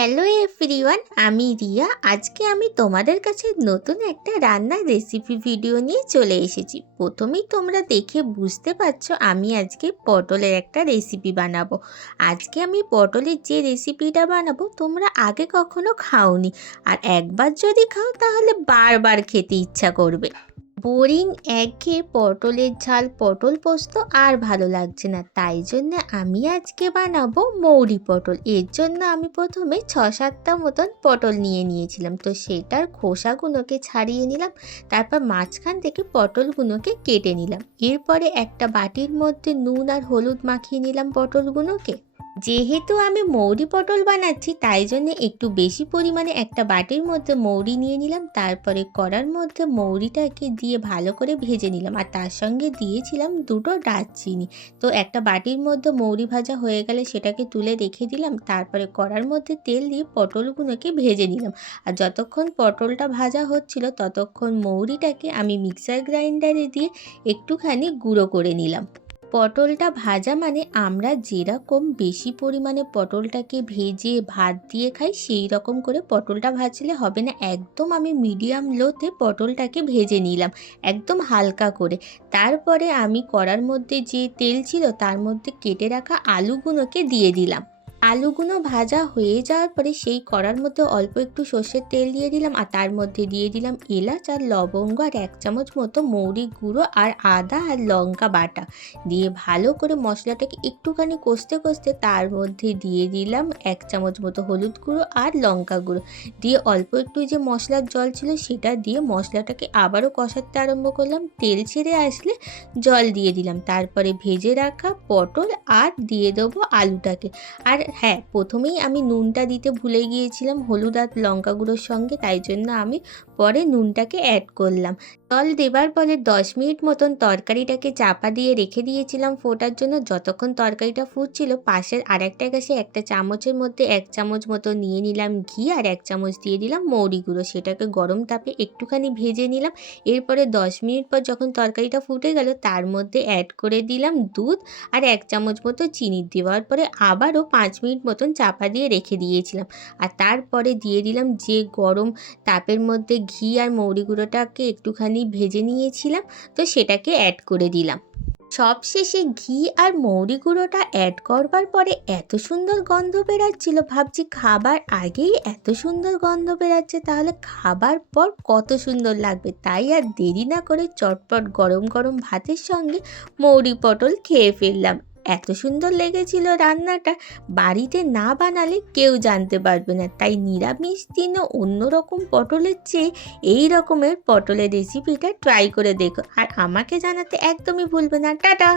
Hello everyone, আমি রিয়া। আজকে আমি তোমাদের কাছে নতুন একটা রান্নার রেসিপি ভিডিও নিয়ে চলে এসেছি। প্রথমেই তোমরা দেখে বুঝতে পারছো আমি আজকে পটলের একটা রেসিপি বানাবো। আজকে আমি পটলের যে রেসিপিটা বানাবো তোমরা আগে কখনো খাওনি, আর একবার যদি খাও তাহলে বারবার খেতে ইচ্ছা করবে। বোরিং একঘেয়ে পটলের ঝাল পটল পোস্ত আর ভালো লাগছে না, তাই জন্য আমি আজকে বানাবো মৌরি পটল। এর জন্য আমি প্রথমে 6-7টা মতন পটল নিয়েছিলাম। তো সেটার খোসাগুলোকে ছাড়িয়ে নিলাম, তারপর মাঝখান থেকে পটলগুলোকে কেটে নিলাম। এরপরে একটা বাটির মধ্যে নুন আর হলুদ মাখিয়ে নিলাম পটলগুলোকে। যেহেতু আমি মৌরি পটল বানাচ্ছি তাই জন্য একটু বেশি পরিমাণে একটা বাটির মধ্যে মৌরি নিয়ে নিলাম। তারপরে কড়ার মধ্যে মৌরিটাকে দিয়ে ভালো করে ভেজে নিলাম, আর তার সঙ্গে দিয়েছিলাম 2টো দারচিনি। তো একটা বাটির মধ্যে মৌরি ভাজা হয়ে গেলে সেটাকে তুলে রেখে দিলাম। তারপরে কড়ার মধ্যে তেল দিয়ে পটলগুলোকে ভেজে নিলাম, আর যতক্ষণ পটলটা ভাজা হচ্ছিল ততক্ষণ মৌরিটাকে আমি মিক্সার গ্রাইন্ডারে দিয়ে একটুখানি গুঁড়ো করে নিলাম। পটলটা ভাজা মানে আমরা যেরকম বেশি পরিমাণে পটলটাকে ভেজে ভাত দিয়ে খাই সেই রকম করে পটলটা ভাজলে হবে না। একদম আমি মিডিয়াম লোতে পটলটাকে ভেজে নিলাম, একদম হালকা করে। তারপরে আমি কড়ার মধ্যে যে তেল ছিল তার মধ্যে কেটে রাখা আলুগুলোকে দিয়ে দিলাম। আলুগুলো ভাজা হয়ে যাওয়ার পরে সেই কড়ার মধ্যে অল্প একটু সর্ষের তেল দিয়ে দিলাম, আর তার মধ্যে দিয়ে দিলাম এলাচ আর লবঙ্গ আর 1 চামচ মতো মৌরি গুঁড়ো আর আদা আর লঙ্কা বাটা দিয়ে ভালো করে মশলাটাকে একটুখানি কষতে কষতে তার মধ্যে দিয়ে দিলাম 1 চামচ মতো হলুদ গুঁড়ো আর লঙ্কা গুঁড়ো দিয়ে অল্প একটু যে মশলার জল ছিল সেটা দিয়ে মশলাটাকে আবারও কষাতে আরম্ভ করলাম। তেল ছেড়ে আসলে জল দিয়ে দিলাম, তারপরে ভেজে রাখা পটল আর দিয়ে দেবো আলুটাকে। আর হ্যাঁ, প্রথমেই আমি নুনটা দিতে ভুলে গিয়েছিলাম হলুদ আর লঙ্কা গুঁড়োর সঙ্গে, তাই জন্য আমি পরে নুনটাকে অ্যাড করলাম। জল দেবার পরে 10 মিনিট মতন তরকারিটাকে চাপা দিয়ে রেখে দিয়েছিলাম ফোটার জন্য। যতক্ষণ তরকারিটা ফুটছিল পাশের আরেকটা গ্যাসে একটা চামচের মধ্যে 1 চামচ মতো নিয়ে নিলাম ঘি, আর 1 চামচ দিয়ে দিলাম মৌরি গুঁড়ো। সেটাকে গরম তাপে একটুখানি ভেজে নিলাম। এরপরে 10 মিনিট পর যখন তরকারিটা ফুটে গেল তার মধ্যে অ্যাড করে দিলাম দুধ আর 1 চামচ মতো চিনি। দেওয়ার পরে আবারও 5 মিনিট মতন চাপা দিয়ে রেখে দিয়েছিলাম, আর তারপরে দিয়ে দিলাম যে গরম তাপের মধ্যে ঘি আর মৌরি গুঁড়োটাকে একটুখানি ভেজে নিয়েছিলাম, তো সেটাকে অ্যাড করে দিলাম। সবশেষে ঘি আর মৌরি গুঁড়োটা অ্যাড করবার পরে এত সুন্দর গন্ধ বেরাচ্ছিল, ভাবছি খাবার আগেই এত সুন্দর গন্ধ বেরাচ্ছে তাহলে খাবার পর কত সুন্দর লাগবে। তাই আর দেরি না করে চটপট গরম গরম ভাতের সঙ্গে মৌরি পটল খেয়ে ফেললাম। এত সুন্দর লেগেছিল রান্নাটা, বাড়িতে না বানালে কেউ জানতে পারবে না। তাই নিরামিষ দিনে অন্যরকম পটলের চেয়ে এই রকমের পটলের রেসিপিটা ট্রাই করে দেখো, আর আমাকে জানাতে একদমই ভুলবে না। টাটা।